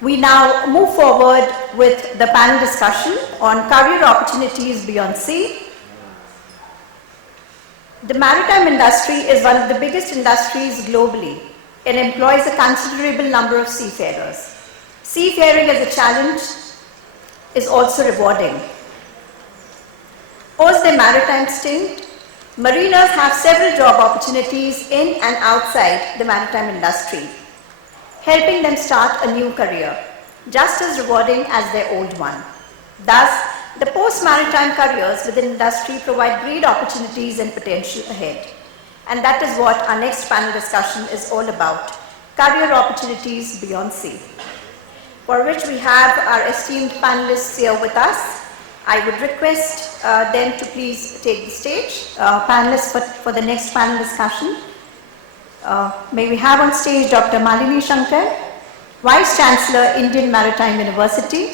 We now move forward with the panel discussion on career opportunities beyond sea. The maritime industry is one of the biggest industries globally. It employs a considerable number of seafarers. Seafaring as a challenge is also rewarding. Post their maritime stint, mariners have several job opportunities in and outside the maritime industry, helping them start a new career, just as rewarding as their old one. Thus, the post-maritime careers within industry provide great opportunities and potential ahead. And that is what our next panel discussion is all about, career opportunities beyond sea. For which we have our esteemed panelists here with us. I would request them to please take the stage. Panelists for the next panel discussion. May we have on stage Dr. Malini Shankar, Vice Chancellor, Indian Maritime University.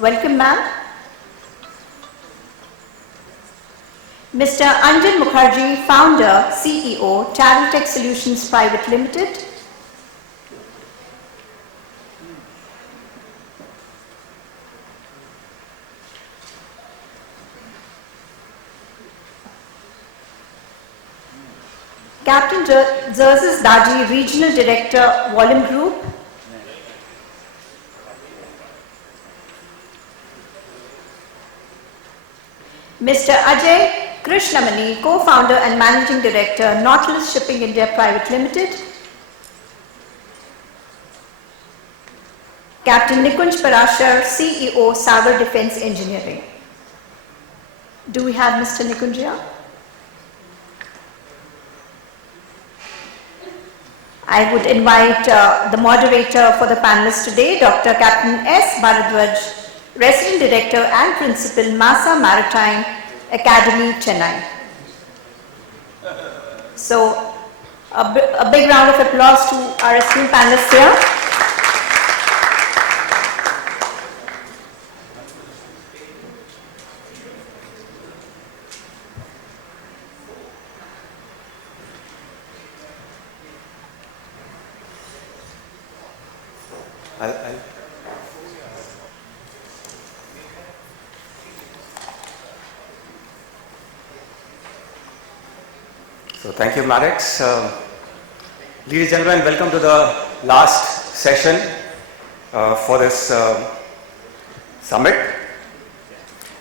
Welcome, ma'am. Mr. Anjan Mukherjee, Founder, CEO, Tarotech Solutions Private Limited. Captain Zerzes Daji, Regional Director, Volume Group. Mr. Ajay Krishnamani, Co-Founder and Managing Director, Nautilus Shipping India Private Limited. Captain Nikunj Parashar, CEO, Sagar Defence Engineering. Do we have Mr. Nikunj here? I would invite the moderator for the panelists today, Dr. Captain S. Bharadwaj, Resident Director and Principal, Masa Maritime Academy, Chennai. So, a big round of applause to our esteemed panelists here. So thank you, Marex. Ladies and gentlemen, welcome to the last session for this summit.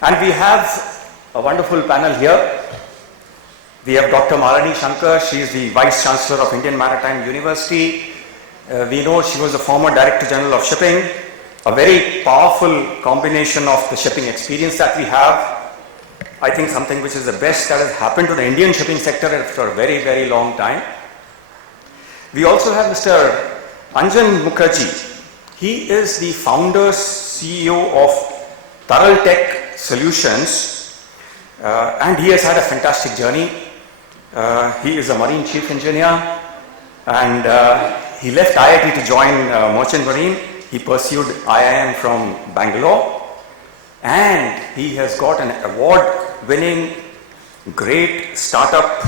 And we have a wonderful panel here. We have Dr. Malini Shankar. She is the Vice Chancellor of Indian Maritime University. We know she was the former Director General of Shipping. A very powerful combination of the shipping experience that we have. I think something which is the best that has happened to the Indian shipping sector for a very, very long time. We also have Mr. Anjan Mukherjee. He is the founder, CEO of Tarotech Solutions, and he has had a fantastic journey. He is a marine chief engineer, and he left IIT to join Merchant Marine. He pursued IIM from Bangalore, and he has got an award-winning great startup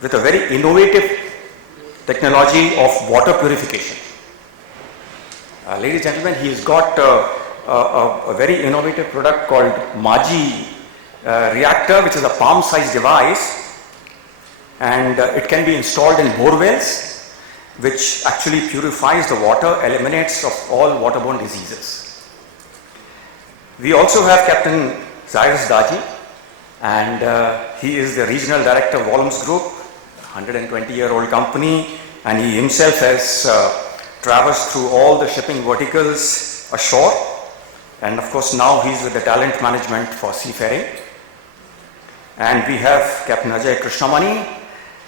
with a very innovative technology of water purification. Ladies and gentlemen, he has got a very innovative product called Maji reactor, which is a palm-sized device, and it can be installed in bore wells, which actually purifies the water, eliminates of all waterborne diseases. We also have Captain Zerzes Daji, and he is the Regional Director of Volumes Group, 120-year-old company, and he himself has traversed through all the shipping verticals ashore, and of course now he's with the talent management for seafaring. And we have Captain Ajay Krishnamani.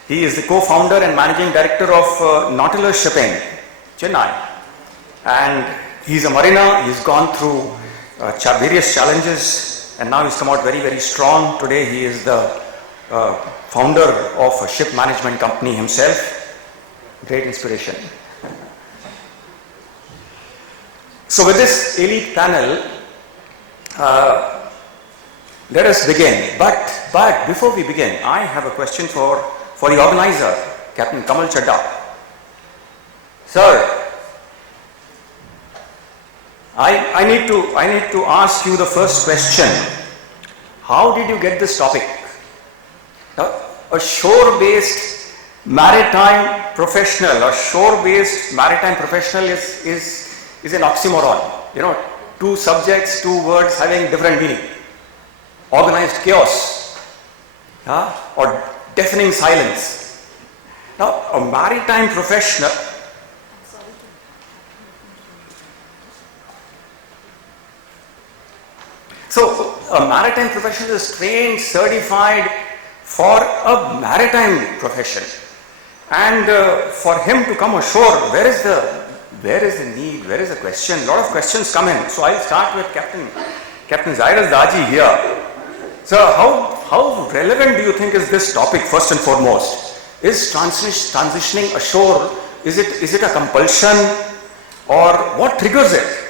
He is the co-founder and managing director of Nautilus Shipping, Chennai, and he's a mariner. He's gone through various challenges, and now he's come out very, very strong. Today he is the founder of a ship management company himself. Great inspiration. So with this elite panel, let us begin. But before we begin, I have a question for the organizer, Captain Kamal Chadda. Sir, I need to ask you the first question. How did you get this topic? Now, a shore-based maritime professional, is an oxymoron. You know, two subjects, two words having different meaning. Organized chaos, or deafening silence. Now, a maritime professional. So, a maritime professional is trained, certified for a maritime profession. And for him to come ashore, where is the need, where is the question? A lot of questions come in. So, I'll start with Captain Zairus Daji here. So, how relevant do you think is this topic first and foremost? Is transitioning ashore, is it a compulsion, or what triggers it?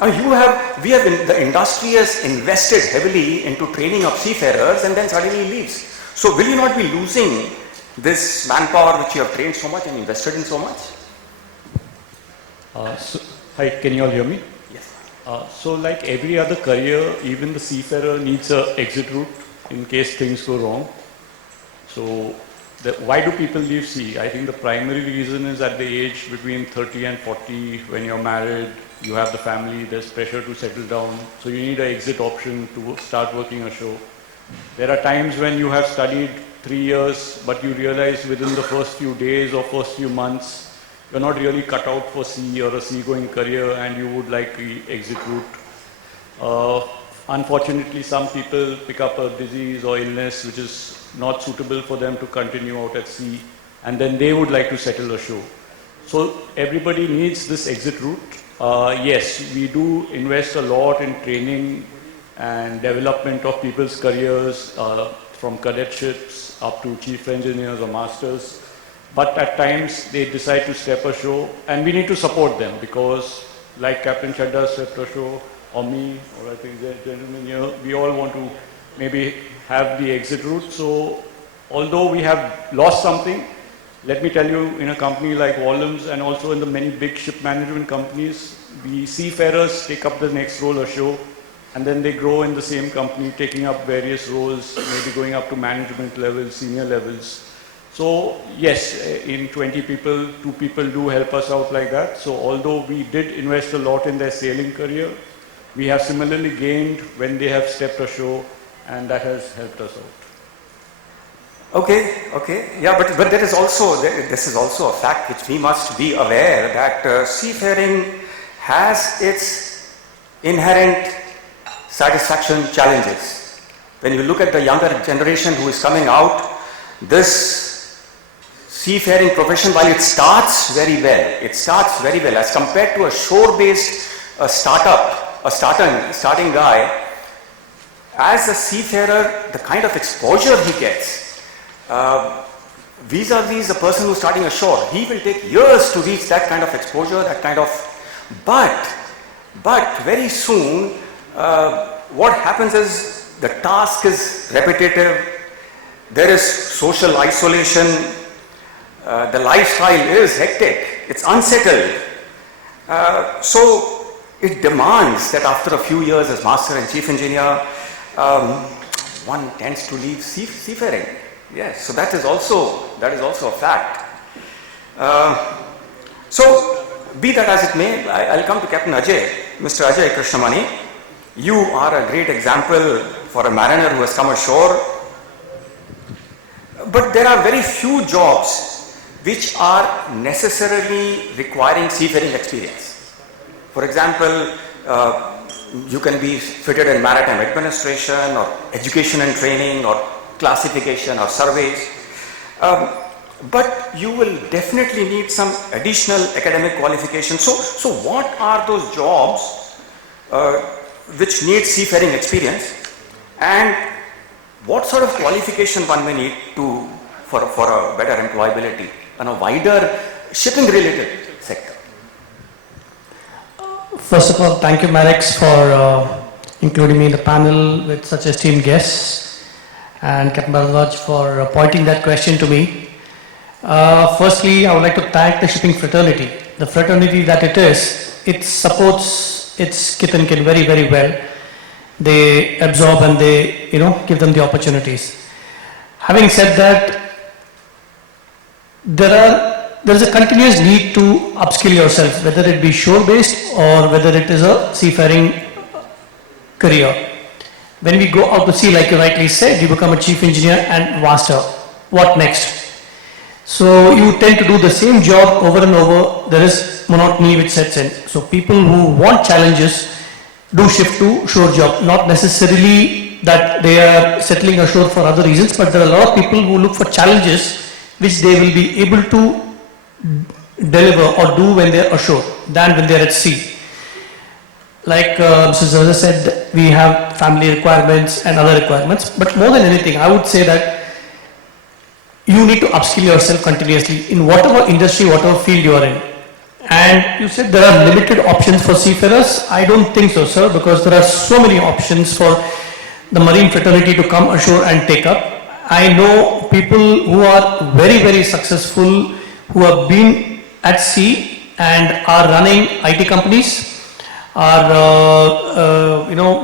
The industry has invested heavily into training of seafarers and then suddenly leaves. So will you not be losing this manpower which you have trained so much and invested in so much? Hi, can you all hear me? Yes. So like every other career, even the seafarer needs an exit route in case things go wrong. So why do people leave sea? I think the primary reason is at the age between 30 and 40, when you're married, you have the family, there's pressure to settle down, so you need an exit option to start working ashore. There are times when you have studied 3 years, but you realize within the first few days or first few months, you're not really cut out for sea or a seagoing career and you would like the exit route. Unfortunately, some people pick up a disease or illness which is not suitable for them to continue out at sea, and then they would like to settle ashore. So everybody needs this exit route. Yes, we do invest a lot in training and development of people's careers, from cadetships up to chief engineers or masters. But at times they decide to step ashore, and we need to support them because, like Captain Chadda stepped ashore, or me, or I think the gentleman here, we all want to maybe have the exit route. So although we have lost something, let me tell you, in a company like Wallums and also in the many big ship management companies, the seafarers take up the next role ashore, and then they grow in the same company, taking up various roles, maybe going up to management levels, senior levels. So yes, in 20 people, 2 people do help us out like that. So although we did invest a lot in their sailing career, we have similarly gained when they have stepped ashore, and that has helped us out. Okay. Yeah, but this is also a fact which we must be aware that seafaring has its inherent satisfaction challenges. When you look at the younger generation who is coming out, this seafaring profession, while it starts very well as compared to a shore-based starting guy. As a seafarer, the kind of exposure he gets vis-a-vis a person who's starting ashore, he will take years to reach that kind of exposure, but very soon what happens is the task is repetitive, there is social isolation, the lifestyle is hectic, it's unsettled. So it demands that after a few years as master and chief engineer, one tends to leave seafaring. Yes, so that is also a fact. So be that as it may, I'll come to Captain Ajay, Mr. Ajay Krishnamani. You are a great example for a mariner who has come ashore. But there are very few jobs which are necessarily requiring seafaring experience. For example, you can be fitted in maritime administration or education and training or classification or surveys. But you will definitely need some additional academic qualifications. So what are those jobs which need seafaring experience, and what sort of qualification one may need for a better employability in a wider shipping related sector? First of all, thank you, Marex, for including me in the panel with such esteemed guests, and Captain Bharadwaj for pointing that question to me. Firstly, I would like to thank the shipping fraternity. The fraternity that it is, it supports it's kith and kin very, very well. They absorb and they, give them the opportunities. Having said that, there is a continuous need to upskill yourself, whether it be shore-based or whether it is a seafaring career. When we go out to sea, like you rightly said, you become a chief engineer and master. What next? So you tend to do the same job over and over. There is monotony which sets in. So people who want challenges do shift to shore job. Not necessarily that they are settling ashore for other reasons, but there are a lot of people who look for challenges which they will be able to deliver or do when they are ashore than when they are at sea. Like Mr. Zaza said, we have family requirements and other requirements, but more than anything, I would say that you need to upskill yourself continuously in whatever industry, whatever field you are in. And you said there are limited options for seafarers. I don't think so, sir, because there are so many options for the marine fraternity to come ashore and take up. I know people who are very, very successful, who have been at sea and are running IT companies,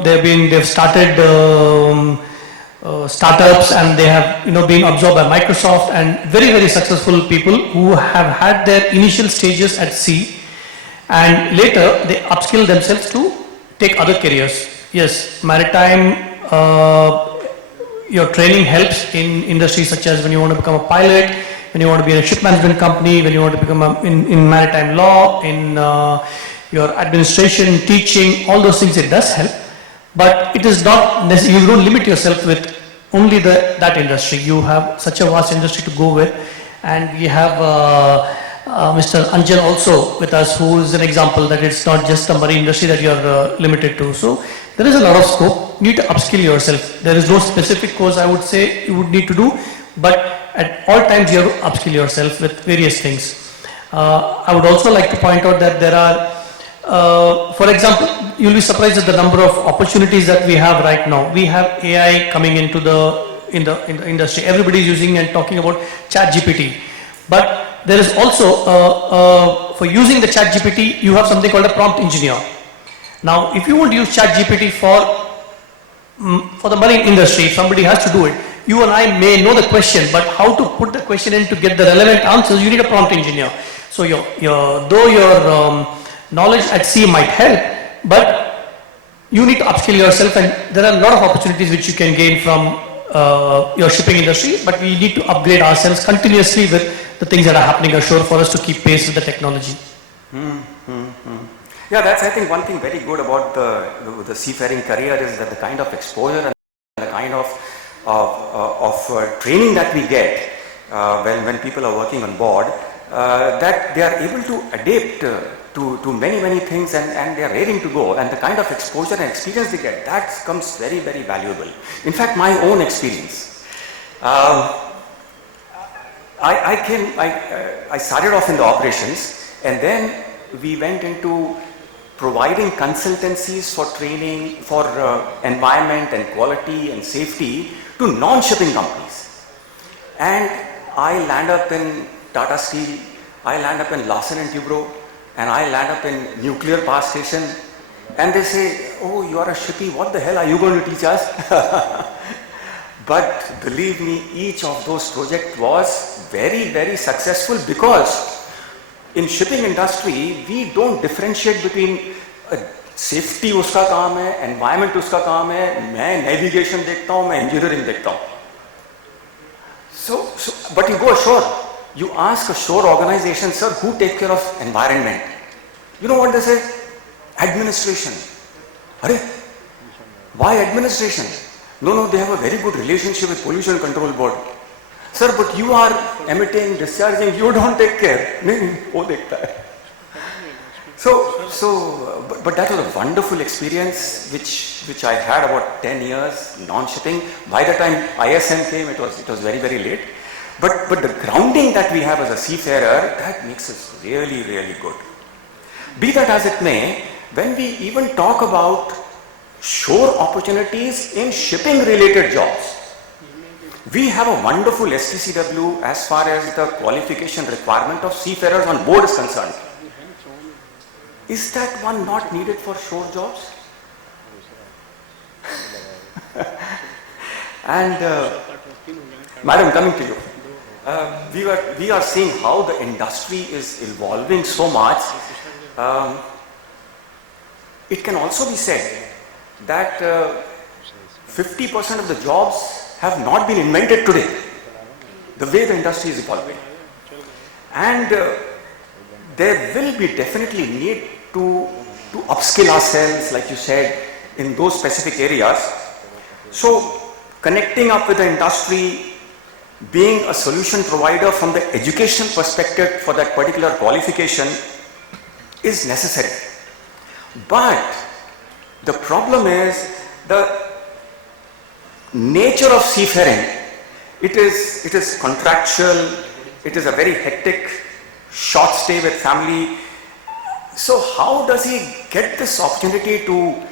they've started startups, and they have been absorbed by Microsoft, and very, very successful people who have had their initial stages at sea and later they upskill themselves to take other careers. Yes, maritime, your training helps in industries such as when you want to become a pilot, when you want to be in a ship management company, when you want to become in maritime law, in your administration, teaching, all those things, it does help. But it is not necessary, you don't limit yourself with only that industry. You have such a vast industry to go with, and we have Mr. Anjan also with us, who is an example that it's not just the marine industry that you're limited to. So there is a lot of scope. You need to upskill yourself. There is no specific course I would say you would need to do, but at all times you have to upskill yourself with various things. I would also like to point out that there are, for example, you'll be surprised at the number of opportunities that we have right now. We have AI coming into in the industry. Everybody is using and talking about ChatGPT. But there is also, for using the ChatGPT, you have something called a prompt engineer. Now, if you want to use ChatGPT for the marine industry, if somebody has to do it, you and I may know the question, but how to put the question in to get the relevant answers, you need a prompt engineer. So though your knowledge at sea might help, but you need to upskill yourself, and there are a lot of opportunities which you can gain from your shipping industry, but we need to upgrade ourselves continuously with the things that are happening ashore for us to keep pace with the technology. Yeah, that's, I think, one thing very good about the seafaring career is that the kind of exposure and the kind of training that we get when people are working on board, that they are able to adapt to many things, and they are raring to go, and the kind of exposure and experience they get, that comes very, very valuable. In fact, my own experience, I started off in the operations, and then we went into providing consultancies for training for environment and quality and safety to non-shipping companies. And I land up in Tata Steel, I land up in Larsen and Toubro, and I land up in nuclear power station, and they say, oh, you are a shippy, what the hell are you going to teach us? But believe me, each of those projects was very, very successful, because in shipping industry, we don't differentiate between safety उसका काम है, environment उसका काम है, मैं navigation देखता हूँ, मैं engineering देखता हूँ. So, but you go ashore, you ask a shore organization, sir, who take care of environment? You know what they say? Administration. Arey, why administration? No, they have a very good relationship with pollution control board. Sir, but you are emitting, discharging, you don't take care. नहीं, वो देखता है. But that was a wonderful experience which I had about 10 years non-shipping. By the time ISM came, it was very, very late. But the grounding that we have as a seafarer, that makes us really, really good. Be that as it may, when we even talk about shore opportunities in shipping related jobs, we have a wonderful STCW as far as the qualification requirement of seafarers on board is concerned. is that one not needed for shore jobs? And Madam, coming to you. We are seeing how the industry is evolving so much. It can also be said that 50% of the jobs have not been invented today, the way the industry is evolving. And there will be definitely need to upskill ourselves, like you said, in those specific areas. So connecting up with the industry, being a solution provider from the education perspective for that particular qualification is necessary. But the problem is the nature of seafaring. It is contractual, it is a very hectic, short stay with family. So how does he get this opportunity to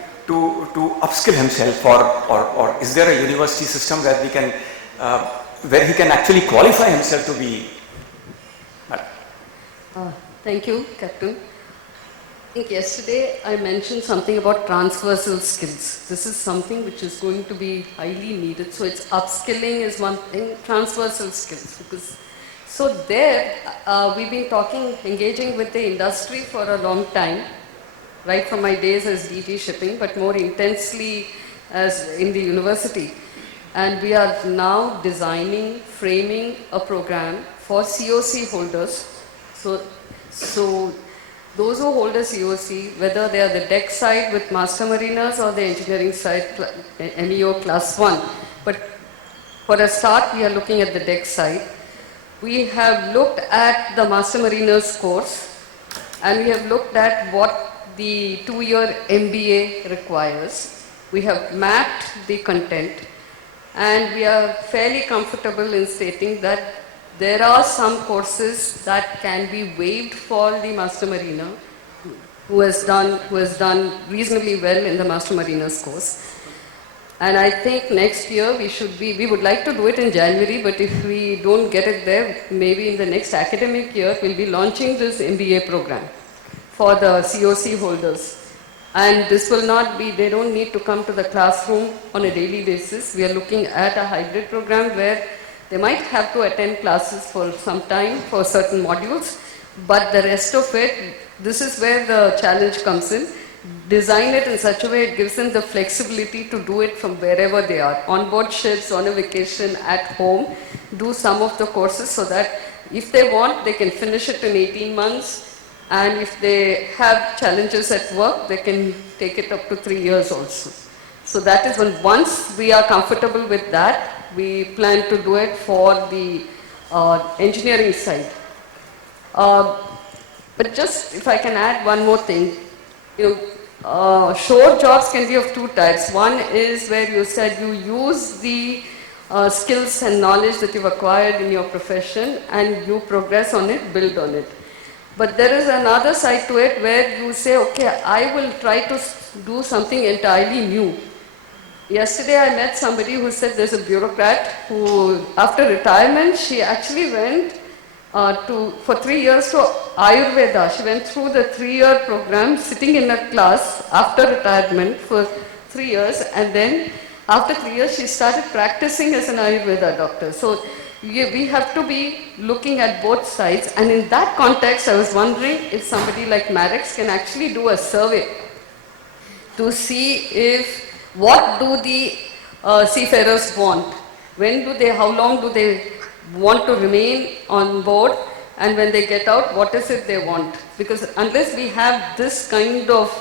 upskill himself, or is there a university system where we can where he can actually qualify himself to be? Thank you, Captain. I think yesterday I mentioned something about transversal skills. This is something which is going to be highly needed. So it's upskilling is one thing, transversal skills. Because so there we've been engaging with the industry for a long time, right from my days as DG shipping, but more intensely as in the university. And we are now designing, framing a program for COC holders. So those who hold a COC, whether they are the deck side with master mariners or the engineering side, MEO class 1. But for a start, we are looking at the deck side. We have looked at the master mariners course, and we have looked at what the 2-year MBA requires. We have mapped the content, and we are fairly comfortable in stating that there are some courses that can be waived for the master mariner who has done reasonably well in the master mariners course. And I think next year we would like to do it in January, but if we don't get it there, maybe in the next academic year, we'll be launching this MBA program for the COC holders. And this will not be, they don't need to come to the classroom on a daily basis. We are looking at a hybrid program where they might have to attend classes for some time for certain modules, but the rest of it, this is where the challenge comes in. Design it in such a way it gives them the flexibility to do it from wherever they are, on board ships, on a vacation, at home, do some of the courses so that if they want, they can finish it in 18 months, and if they have challenges at work, they can take it up to 3 years also. So that is when, once we are comfortable with that, we plan to do it for the engineering side. But just if I can add one more thing, shore jobs can be of two types. One is where you said you use the skills and knowledge that you've acquired in your profession and you progress on it, build on it. But there is another side to it where you say, okay, I will try to do something entirely new. Yesterday I met somebody who said there's a bureaucrat who, after retirement, she actually went for 3 years to Ayurveda. She went through the 3-year program, sitting in a class after retirement for 3 years, and then after 3 years she started practicing as an Ayurveda doctor. So we have to be looking at both sides, and in that context I was wondering if somebody like Marex can actually do a survey to see if what do the seafarers want? How long do they want to remain on board? And when they get out, what is it they want? Because unless we have this kind of,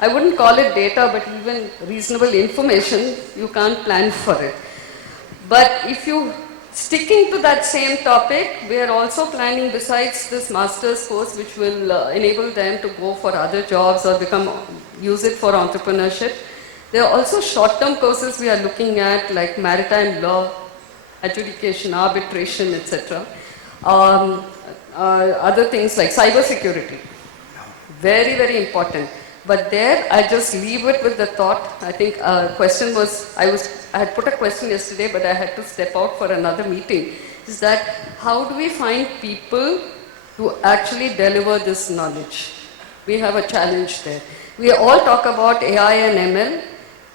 I wouldn't call it data, but even reasonable information, you can't plan for it. But if you, sticking to that same topic, we are also planning, besides this master's course, which will enable them to go for other jobs or use it for entrepreneurship. There are also short-term courses we are looking at, like maritime law, adjudication, arbitration, etc. Other things like cyber security. Very, very important. But there, I just leave it with the thought. I think question was, I had put a question yesterday, but I had to step out for another meeting. Is that how do we find people to actually deliver this knowledge? we have a challenge there. We all talk about AI and ML.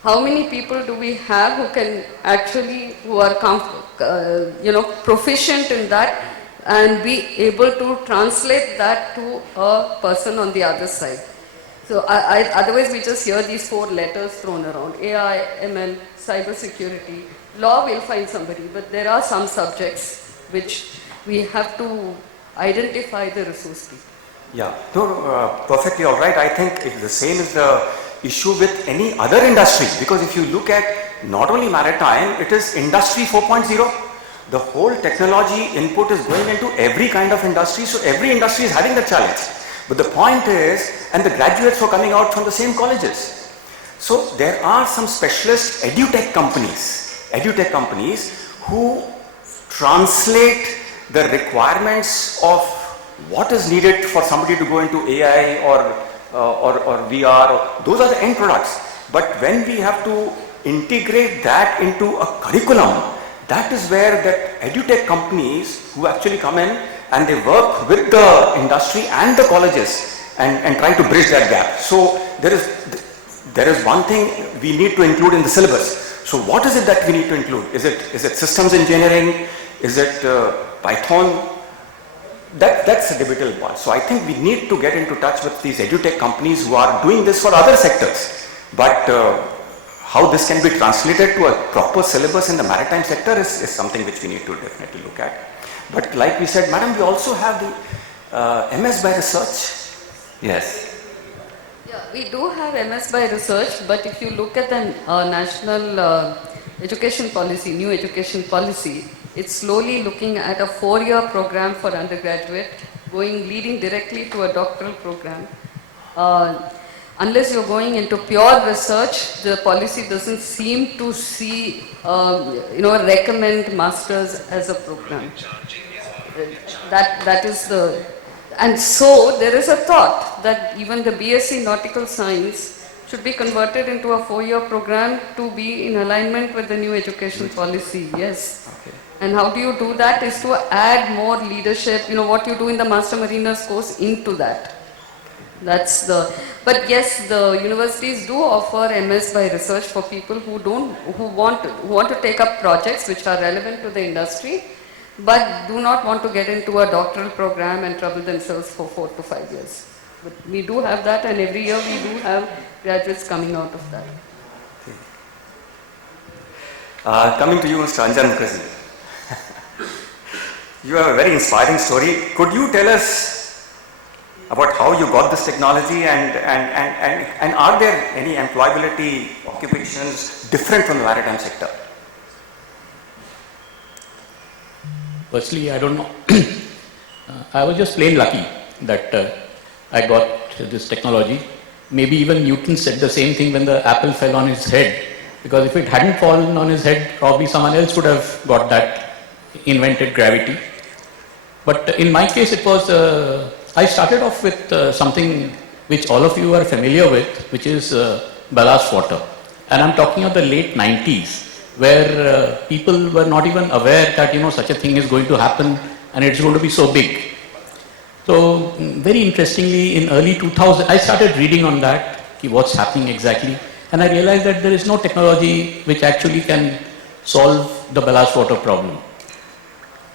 How many people do we have who can actually, who are proficient in that and be able to translate that to a person on the other side? So otherwise we just hear these 4 letters thrown around: AI, ML, cyber security. Law, we'll find somebody, but there are some subjects which we have to identify the resource people. Yeah, no, perfectly all right. I think the same is the issue with any other industry, because if you look at not only maritime, it is industry 4.0. The whole technology input is going into every kind of industry, so every industry is having the challenge. But the point is, and the graduates were coming out from the same colleges. So there are some specialist edutech companies who translate the requirements of what is needed for somebody to go into AI or VR. Those are the end products. But when we have to integrate that into a curriculum, that is where that edutech companies who actually come in and they work with the industry and the colleges and try to bridge that gap. So there is one thing we need to include in the syllabus. So what is it that we need to include? Is it systems engineering? Is it Python? That's a debatable part. So I think we need to get into touch with these edutech companies who are doing this for other sectors. But how this can be translated to a proper syllabus in the maritime sector is something which we need to definitely look at. But like we said, madam, we also have the MS by research. Yes. Yeah, we do have MS by research, but if you look at the national education policy, new education policy, it's slowly looking at a 4-year program for undergraduate, leading directly to a doctoral program. Unless you're going into pure research, the policy doesn't seem to see, recommend masters as a program. That is the, and so there is a thought that even the BSc Nautical Science should be converted into a 4-year program to be in alignment with the new education policy. Yes. Okay. And how do you do that is to add more leadership, what you do in the Master Mariners course into that. That's the, but yes, the universities do offer MS by research for people who want to take up projects which are relevant to the industry, but do not want to get into a doctoral program and trouble themselves for 4 to 5 years. But we do have that, and every year we do have graduates coming out of that. Coming to you, Mr. Anjan Mukherjee. You have a very inspiring story. Could you tell us about how you got this technology and are there any employability occupations different from the maritime sector? Firstly, I don't know. I was just plain lucky that I got this technology. Maybe even Newton said the same thing when the apple fell on his head, because if it hadn't fallen on his head, probably someone else would have got that, invented gravity. But in my case, it was, I started off with something which all of you are familiar with, which is ballast water. And I'm talking of the late 90s, where people were not even aware that, such a thing is going to happen and it's going to be so big. So very interestingly, in early 2000, I started reading on that, what's happening exactly. And I realized that there is no technology which actually can solve the ballast water problem.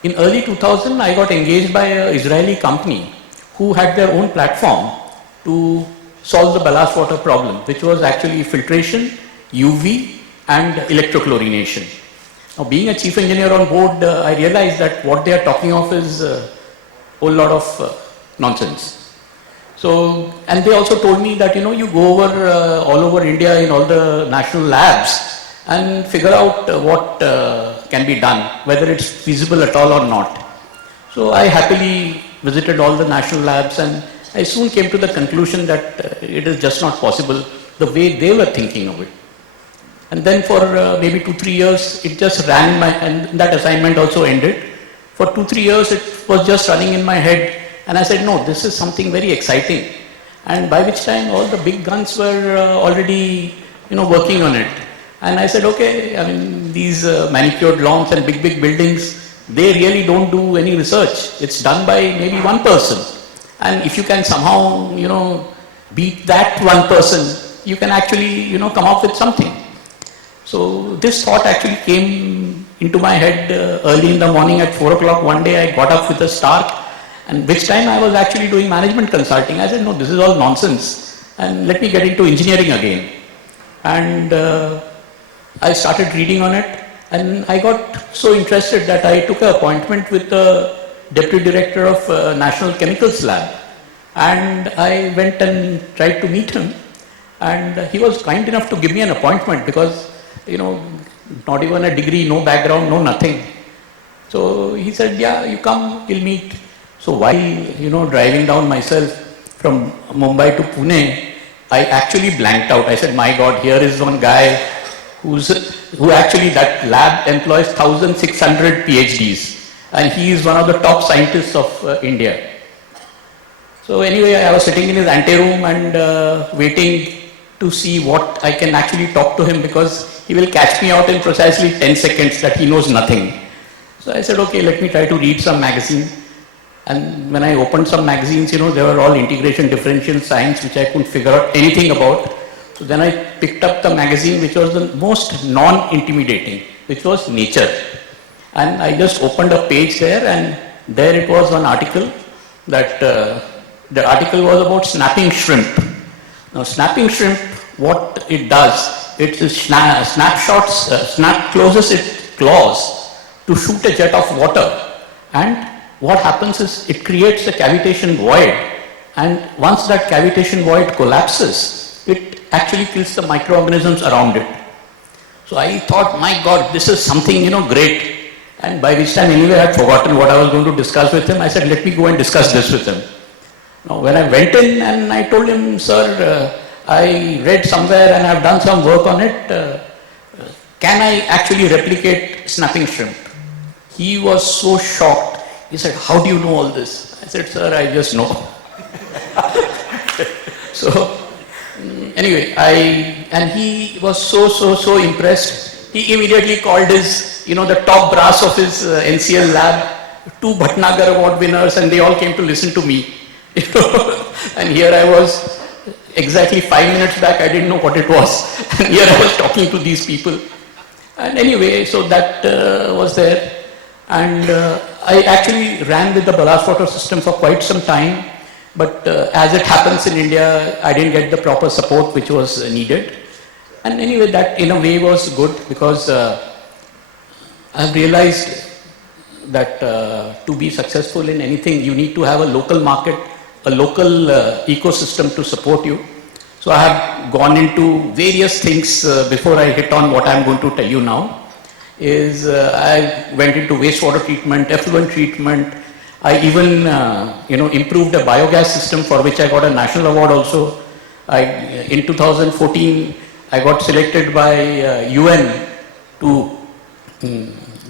In early 2000, I got engaged by an Israeli company who had their own platform to solve the ballast water problem, which was actually filtration, UV, and electrochlorination. Now, being a chief engineer on board, I realized that what they are talking of is a whole lot of nonsense. So, and they also told me that, you go over all over India in all the national labs and figure out what can be done, whether it's feasible at all or not. So I happily visited all the national labs, and I soon came to the conclusion that it is just not possible the way they were thinking of it. And then for maybe 2-3 years, it just ran in my, and that assignment also ended. For 2-3 years, it was just running in my head, and I said, no, this is something very exciting. And by which time all the big guns were already, working on it. And I said, okay, these manicured lawns and big buildings, they really don't do any research. It's done by maybe one person. And if you can somehow, beat that one person, you can actually, come up with something. So this thought actually came into my head early in the morning at 4 o'clock. One day I got up with a start, and which time I was actually doing management consulting. I said, no, this is all nonsense, and let me get into engineering again. And I started reading on it, and I got so interested that I took an appointment with the deputy director of National Chemicals Lab, and I went and tried to meet him, and he was kind enough to give me an appointment because, not even a degree, no background, no nothing. So he said, yeah, you come, we'll meet. So while, driving down myself from Mumbai to Pune, I actually blanked out. I said, my God, here is one guy who actually, that lab employs 1,600 PhDs, and he is one of the top scientists of India. So anyway, I was sitting in his anteroom and waiting to see what I can actually talk to him, because he will catch me out in precisely 10 seconds that he knows nothing. So I said, okay, let me try to read some magazine. And when I opened some magazines, they were all integration differential science, which I couldn't figure out anything about. So then I picked up the magazine which was the most non-intimidating, which was Nature. And I just opened a page there, and there it was one article that the article was about snapping shrimp. Now snapping shrimp, what it does, it closes its claws to shoot a jet of water, and what happens is it creates a cavitation void, and once that cavitation void collapses, it actually kills the microorganisms around it. So I thought, my God, this is something, great. And by which time anyway I had forgotten what I was going to discuss with him. I said, let me go and discuss this with him. Now when I went in and I told him, sir, I read somewhere and I've done some work on it. Can I actually replicate snapping shrimp? He was so shocked. He said, how do you know all this? I said, sir, I just know. So anyway, and he was so impressed. He immediately called his, the top brass of his NCL lab, 2 Bhatnagar Award winners, and they all came to listen to me. And here I was, exactly 5 minutes back, I didn't know what it was. And here I was talking to these people. And anyway, so that was there. And I actually ran with the ballast water system for quite some time. But as it happens in India, I didn't get the proper support which was needed. And anyway, that in a way was good, because I've realized that to be successful in anything, you need to have a local market, a local ecosystem to support you. So I have gone into various things before I hit on what I'm going to tell you now. I went into wastewater treatment, effluent treatment. I even improved a biogas system for which I got a national award also. In 2014, I got selected by UN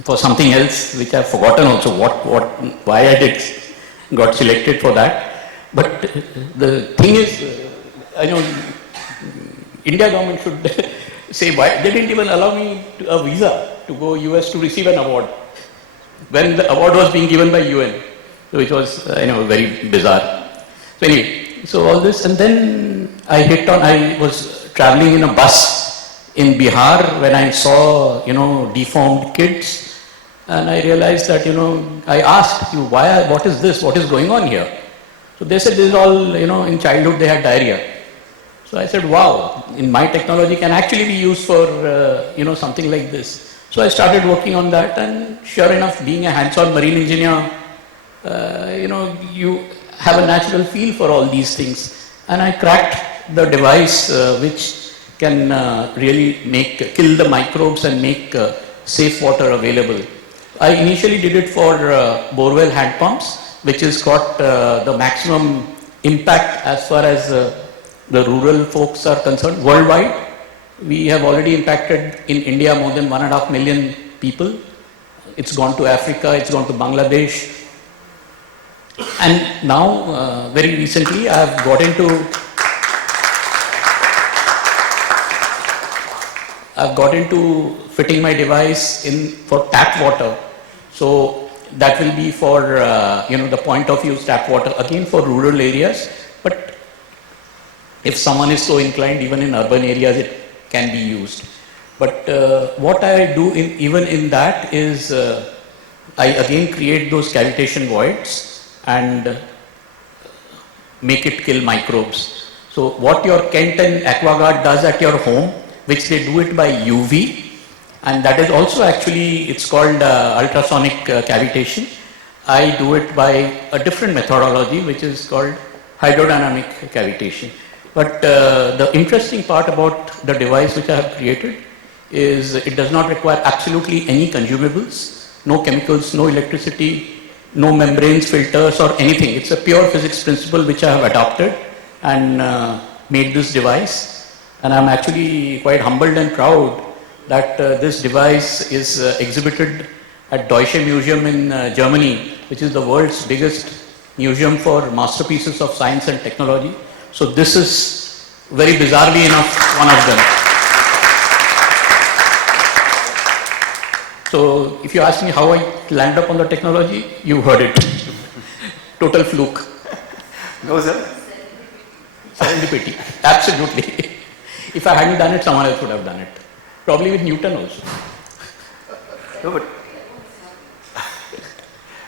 for something else, which I've forgotten also why I got selected for that. But the thing is, I know India government should say why they didn't even allow me a visa to go US to receive an award when the award was being given by UN, which was very bizarre. So anyway, so all this, and then I was traveling in a bus in Bihar when I saw deformed kids, and I realized that I asked you what is this, what is going on here? So they said this is all in childhood they had diarrhea. So I said, wow, in my technology can actually be used for something like this. So I started working on that, and sure enough, being a hands-on marine engineer, you have a natural feel for all these things. And I cracked the device which can really kill the microbes and make safe water available. I initially did it for borewell hand pumps, which has got the maximum impact as far as the rural folks are concerned. Worldwide, we have already impacted in India more than 1.5 million people. It's gone to Africa, it's gone to Bangladesh. And now, very recently, I've got into fitting my device for tap water. So that will be for the point of use tap water, again for rural areas. But If someone is so inclined, even in urban areas, it can be used. But what I do even in that is I again create those cavitation voids and make it kill microbes. So what your Kent and Aquaguard does at your home, which they do it by UV, and that is also actually, it's called ultrasonic cavitation. I do it by a different methodology, which is called hydrodynamic cavitation. But the interesting part about the device which I have created is it does not require absolutely any consumables, no chemicals, no electricity, no membranes, filters or anything. It's a pure physics principle which I have adopted and made this device. And I'm actually quite humbled and proud that this device is exhibited at Deutsche Museum in Germany, which is the world's biggest museum for masterpieces of science and technology. So this is very bizarrely enough one of them. So if you ask me how I landed up on the technology, you heard it. Total fluke. No, sir. Serendipity. Absolutely. If I hadn't done it, someone else would have done it. Probably with Newton also. No, but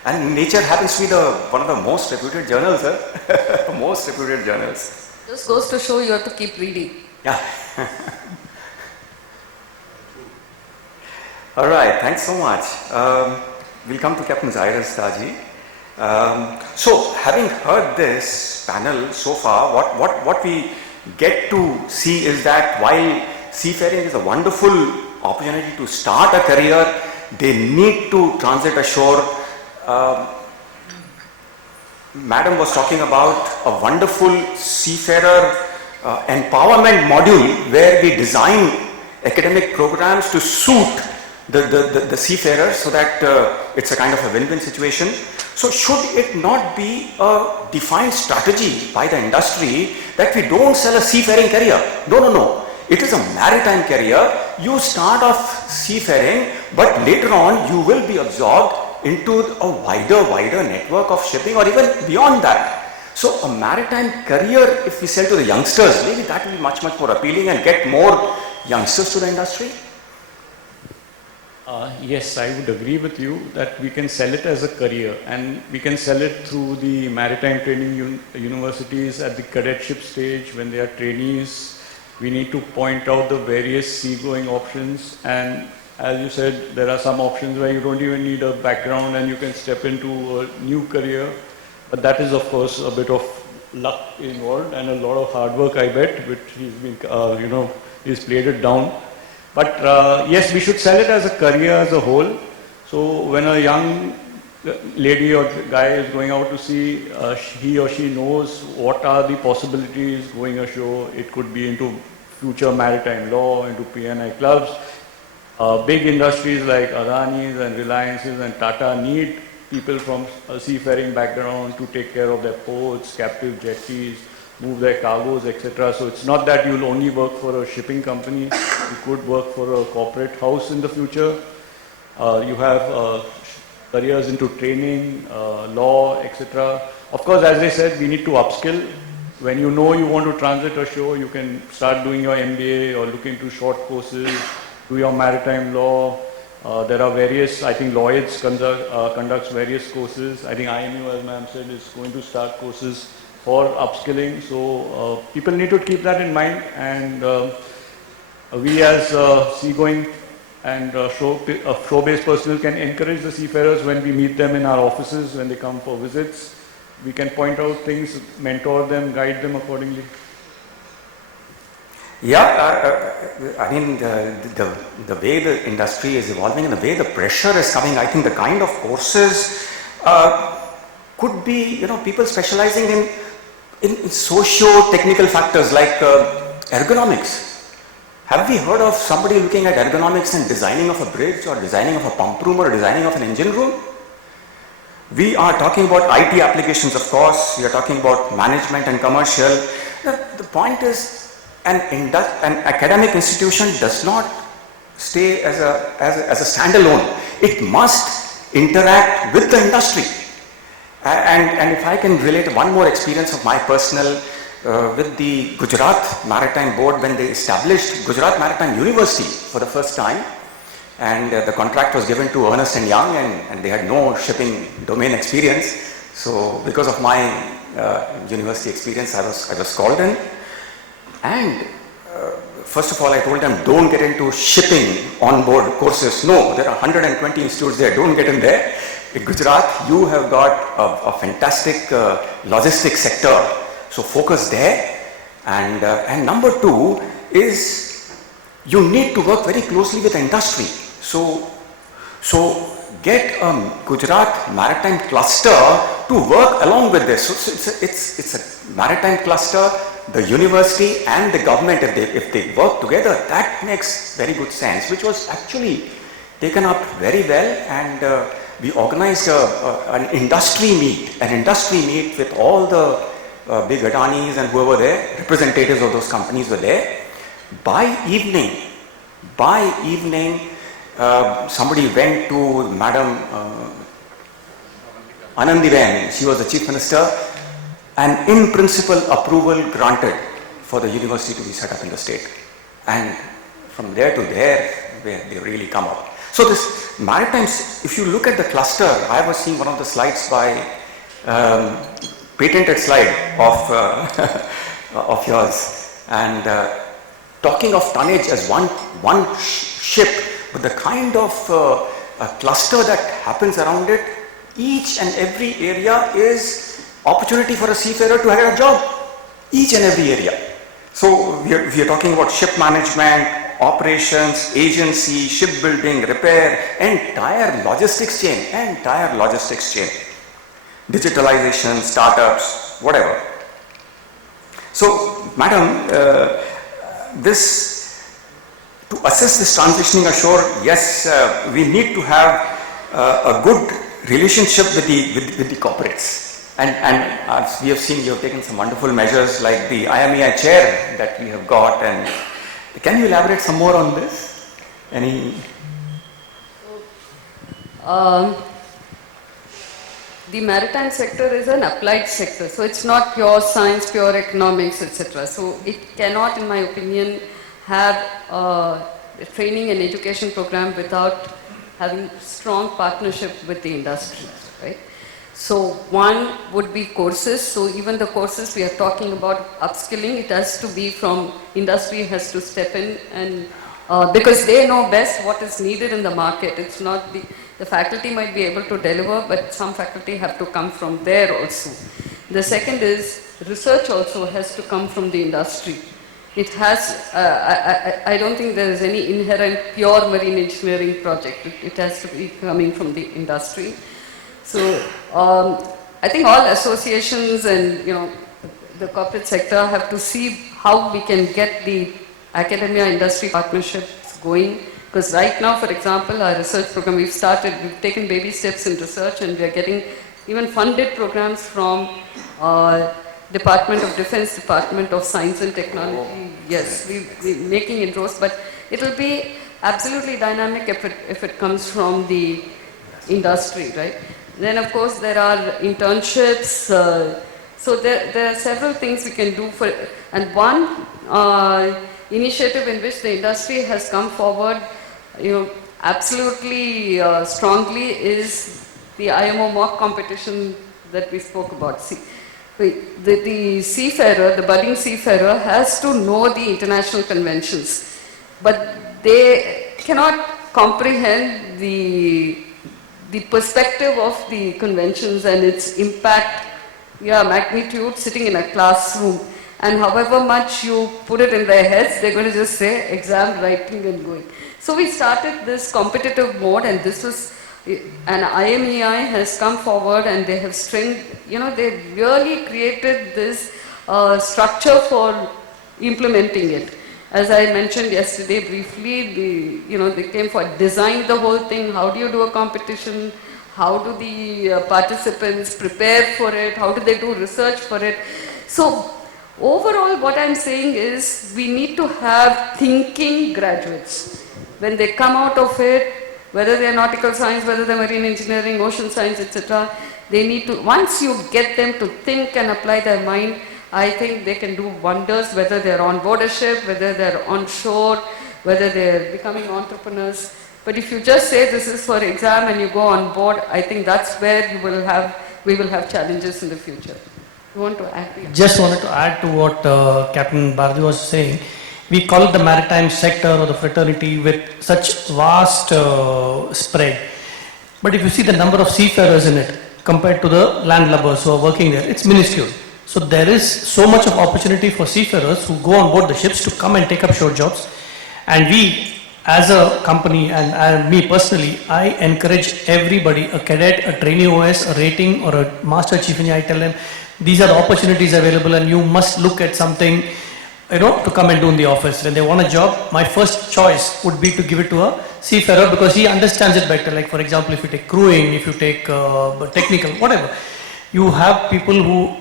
and Nature happens to be one of the most reputed journals, sir. Most reputed journals. Just goes to show you have to keep reading. Yeah. All right, thanks so much. We'll come to Captain Zairus Daji. So, having heard this panel so far, what we get to see is that while seafaring is a wonderful opportunity to start a career, they need to transit ashore. Madam was talking about a wonderful seafarer empowerment module where we design academic programs to suit the seafarer so that it's a kind of a win-win situation. So should it not be a defined strategy by the industry that we don't sell a seafaring career? No. It is a maritime career. You start off seafaring, but later on you will be absorbed into a wider network of shipping or even beyond that. So a maritime career, if we sell to the youngsters, maybe that will be much more appealing and get more youngsters to the industry. Yes, I would agree with you that we can sell it as a career, and we can sell it through the maritime training universities at the cadetship stage. When they are trainees, we need to point out the various seagoing options, and as you said, there are some options where you don't even need a background and you can step into a new career. But that is, of course, a bit of luck involved and a lot of hard work, I bet, which he's been, he's played it down. But yes, we should sell it as a career as a whole. So when a young lady or guy is going out to sea, he or she knows what are the possibilities going ashore. It could be into future maritime law, into P&I clubs. Big industries like Adani's and Reliance's and Tata need people from a seafaring background to take care of their ports, captive jetties, move their cargoes, etc. So it's not that you'll only work for a shipping company. You could work for a corporate house in the future. You have careers into training, law, etc. Of course, as I said, we need to upskill. When you know you want to transit ashore, you can start doing your MBA or look into short courses, do your maritime law. There are various, I think Lloyd's conducts various courses. I think IMU, as ma'am said, is going to start courses for upskilling. So people need to keep that in mind, and we as seagoing and shore-based personnel can encourage the seafarers when we meet them in our offices, when they come for visits. We can point out things, mentor them, guide them accordingly. Yeah, I mean the way the industry is evolving and the way the pressure is coming, I think the kind of courses could be, people specializing in socio-technical factors like ergonomics. Have we heard of somebody looking at ergonomics and designing of a bridge or designing of a pump room or designing of an engine room? We are talking about IT applications, of course. We are talking about management and commercial. The point is, an academic institution does not stay as a standalone. It must interact with the industry. And if I can relate one more experience of my personal, with the Gujarat Maritime Board when they established Gujarat Maritime University for the first time, and the contract was given to Ernst & Young, and they had no shipping domain experience. So because of my university experience, I was called in, and first of all, I told them, don't get into shipping on-board courses. No, there are 120 institutes there. Don't get in there. In Gujarat, you have got a fantastic logistics sector. So focus there. And number two is you need to work very closely with the industry. So get a Gujarat maritime cluster to work along with this. So it's a maritime cluster. The university and the government, if they work together, that makes very good sense, which was actually taken up very well, and we organized an industry meet with all the big Adanis and whoever there, representatives of those companies were there. By evening, somebody went to Madam Anandiben, she was the Chief Minister, and in principle approval granted for the university to be set up in the state. And from there to there, where they really come up. So this maritime, if you look at the cluster, I was seeing one of the slides by, patented slide of yours, and talking of tonnage as one ship, but the kind of a cluster that happens around it, each and every area is opportunity for a seafarer to have a job, each and every area. So we are talking about ship management, operations, agency, shipbuilding, repair, entire logistics chain, digitalization, startups, whatever. So, madam, to assess this transitioning ashore, yes, we need to have a good relationship with the corporates. And as we have seen, you have taken some wonderful measures like the IMEI chair that we have got. And can you elaborate some more on this? Any? The maritime sector is an applied sector, so it's not pure science, pure economics, etc. So it cannot, in my opinion, have a training and education program without having strong partnership with the industry, right? So one would be courses. So even the courses we are talking about upskilling, it has to be from industry, has to step in, and because they know best what is needed in the market. It's not the faculty might be able to deliver, but some faculty have to come from there also. The second is research also has to come from the industry. It has, I don't think there is any inherent pure marine engineering project. It has to be coming from the industry. So I think all associations and the corporate sector have to see how we can get the academia industry partnerships going. Because right now, for example, our research program, we've taken baby steps in research, and we are getting even funded programs from Department of Defense, Department of Science and Technology. Yes, we're making inroads, but it will be absolutely dynamic if it comes from the industry, right? Then of course there are internships, so there are several things we can do for, and one initiative in which the industry has come forward, absolutely strongly is the IMO mock competition that we spoke about. See, the seafarer, the budding seafarer has to know the international conventions, but they cannot comprehend the perspective of the conventions and its impact, magnitude sitting in a classroom. And however much you put it in their heads, they're going to just say exam writing and going. So we started this competitive mode, and this was, and IMEI has come forward and they have they really created this structure for implementing it. As I mentioned yesterday briefly, they came for design the whole thing. How do you do a competition? How do the participants prepare for it? How do they do research for it? So overall, what I'm saying is we need to have thinking graduates. When they come out of it, whether they're nautical science, whether they're marine engineering, ocean science, etc., they need to, once you get them to think and apply their mind, I think they can do wonders, whether they're on board a ship, whether they're on shore, whether they're becoming entrepreneurs. But if you just say this is for exam and you go on board, I think that's where we will have challenges in the future. You want to add? Just wanted to add to what Captain Bharati was saying. We call it the maritime sector or the fraternity with such vast spread. But if you see the number of seafarers in it compared to the landlubbers who are working there, it's minuscule. So there is so much of opportunity for seafarers who go on board the ships to come and take up shore jobs. And we, as a company and me personally, I encourage everybody, a cadet, a trainee OS, a rating or a master chief engineer, I tell them, these are the opportunities available and you must look at something, to come and do in the office. When they want a job, my first choice would be to give it to a seafarer because he understands it better. Like for example, if you take crewing, if you take technical, whatever, you have people who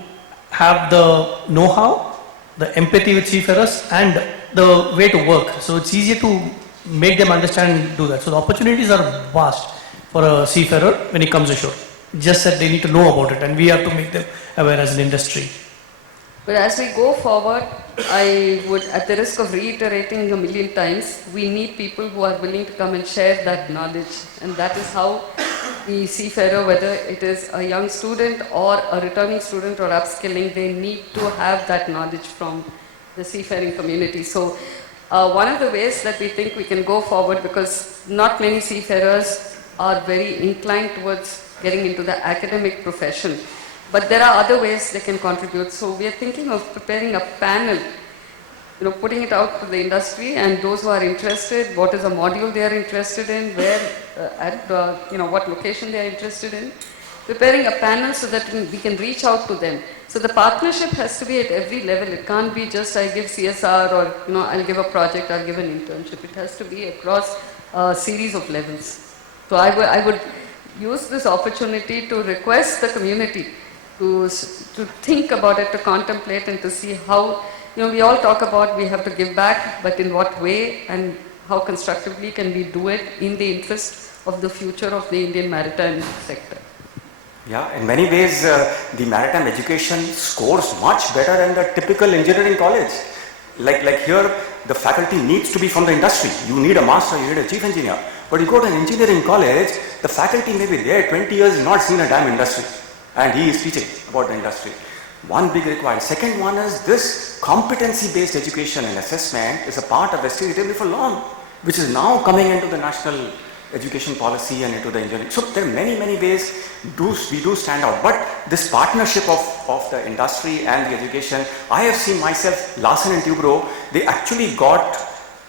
have the know-how, the empathy with seafarers and the way to work. So it's easier to make them understand and do that. So the opportunities are vast for a seafarer when he comes ashore. Just that they need to know about it and we have to make them aware as an industry. But as we go forward, I would, at the risk of reiterating a million times, we need people who are willing to come and share that knowledge. And that is how the seafarer, whether it is a young student or a returning student or upskilling, they need to have that knowledge from the seafaring community. So one of the ways that we think we can go forward, because not many seafarers are very inclined towards getting into the academic profession, but there are other ways they can contribute. So we are thinking of preparing a panel, putting it out to the industry and those who are interested, what is a module they are interested in, where, what location they are interested in, preparing a panel so that we can reach out to them. So the partnership has to be at every level. It can't be just I give CSR or, I'll give a project, I'll give an internship. It has to be across a series of levels. So I would use this opportunity to request the community to think about it, to contemplate and to see how, we all talk about we have to give back, but in what way and how constructively can we do it in the interest of the future of the Indian maritime sector. Yeah, in many ways, the maritime education scores much better than the typical engineering college. Like here, the faculty needs to be from the industry. You need a master, you need a chief engineer. But you go to an engineering college, the faculty may be there 20 years, not seen a damn industry. And he is teaching about the industry. One big requirement. Second one is this competency-based education and assessment is a part of STD for long, which is now coming into the national education policy and into the engineering. So there are many, many ways we do stand out. But this partnership of the industry and the education, I have seen myself, Larsen and Toubro, they actually got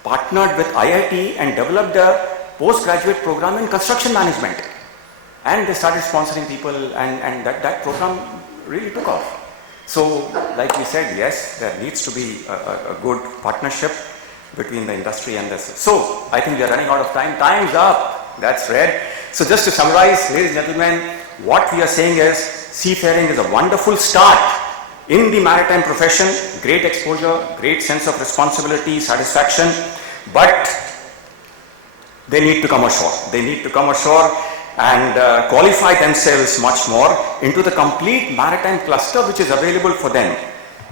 partnered with IIT and developed a postgraduate program in construction management. And they started sponsoring people and that program really took off. So like we said, yes, there needs to be a good partnership between the industry and this. So I think we are running out of time. Time's up. That's red. So just to summarize, ladies and gentlemen, what we are saying is seafaring is a wonderful start in the maritime profession. Great exposure, great sense of responsibility, satisfaction, but they need to come ashore. They need to come ashore and qualify themselves much more into the complete maritime cluster which is available for them.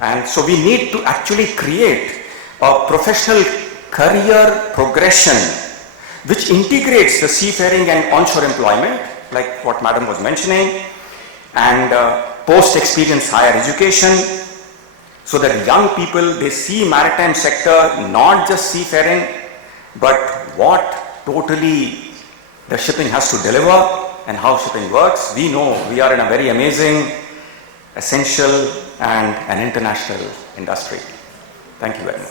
And so we need to actually create a professional career progression which integrates the seafaring and onshore employment, like what Madam was mentioning, and post-experience higher education, so that young people, they see maritime sector not just seafaring, but what totally the shipping has to deliver and how shipping works. We know we are in a very amazing, essential and an international industry. Thank you very much.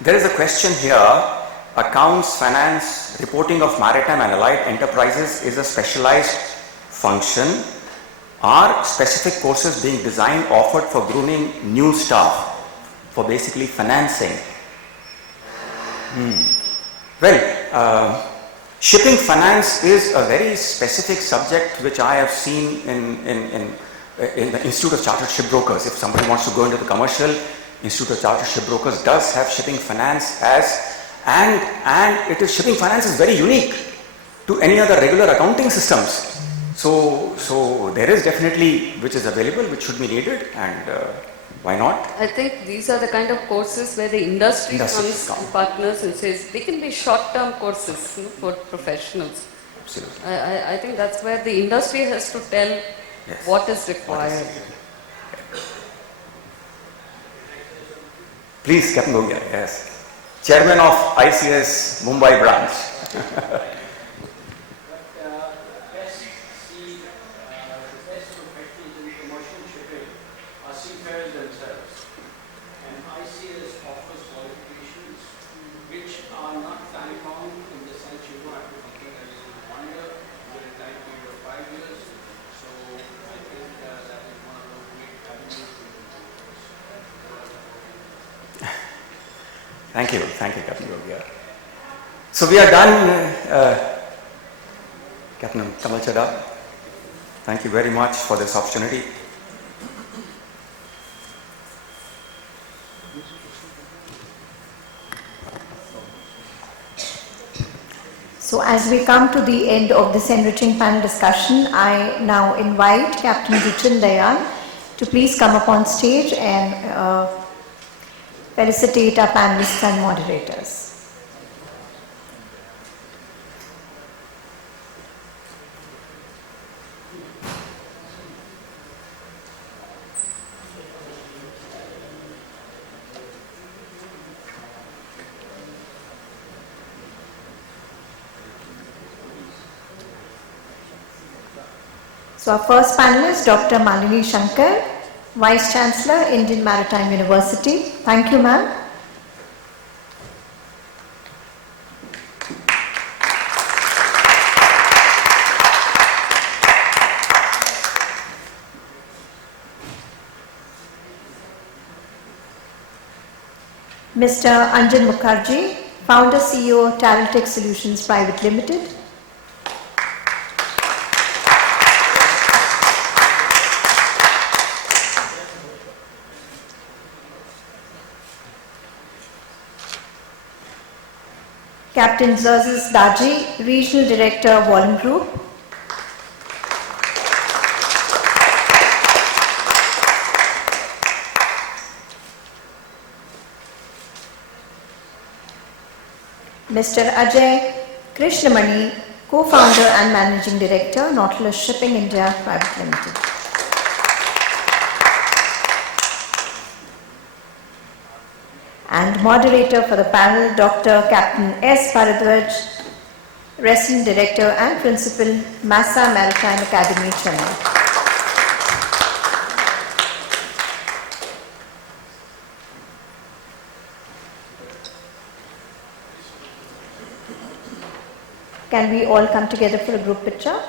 There is a question here. Accounts, finance, reporting of maritime and allied enterprises is a specialized function. Are specific courses being designed, offered for grooming new staff for basically financing? Well, shipping finance is a very specific subject which I have seen in the Institute of Chartered Shipbrokers. If somebody wants to go into the commercial, Institute of Chartered Shipbrokers does have shipping finance and it is shipping finance is very unique to any other regular accounting systems. So there is definitely which is available, which should be needed, and why not? I think these are the kind of courses where the industry comes and partners and says they can be short-term courses, you know, for professionals. Absolutely. I think that's where the industry has to tell Yes. what is required. Please, Captain Gogia, yes. Chairman of ICS Mumbai branch. Thank you, Captain Gogia. So we are done, Captain Kamal Chadha. Thank you very much for this opportunity. So as we come to the end of this enriching panel discussion, I now invite Captain Ruchan Dayan to please come up on stage and felicitate our panelists and moderators. So our first panelist, Dr. Malini Shankar, Vice Chancellor, Indian Maritime University. Thank you, ma'am. Mr. Anjan Mukherjee, Founder CEO, Taraltech Solutions Private Limited. Captain Zerzes Daji, Regional Director, Wallen Group. Mr. Ajay Krishnamani, Co-Founder and Managing Director, Nautilus Shipping India Private Limited. And moderator for the panel, Dr. Captain S. Bharadwaj, Resident Director and Principal, Massa Maritime Academy, Chennai. Can we all come together for a group picture?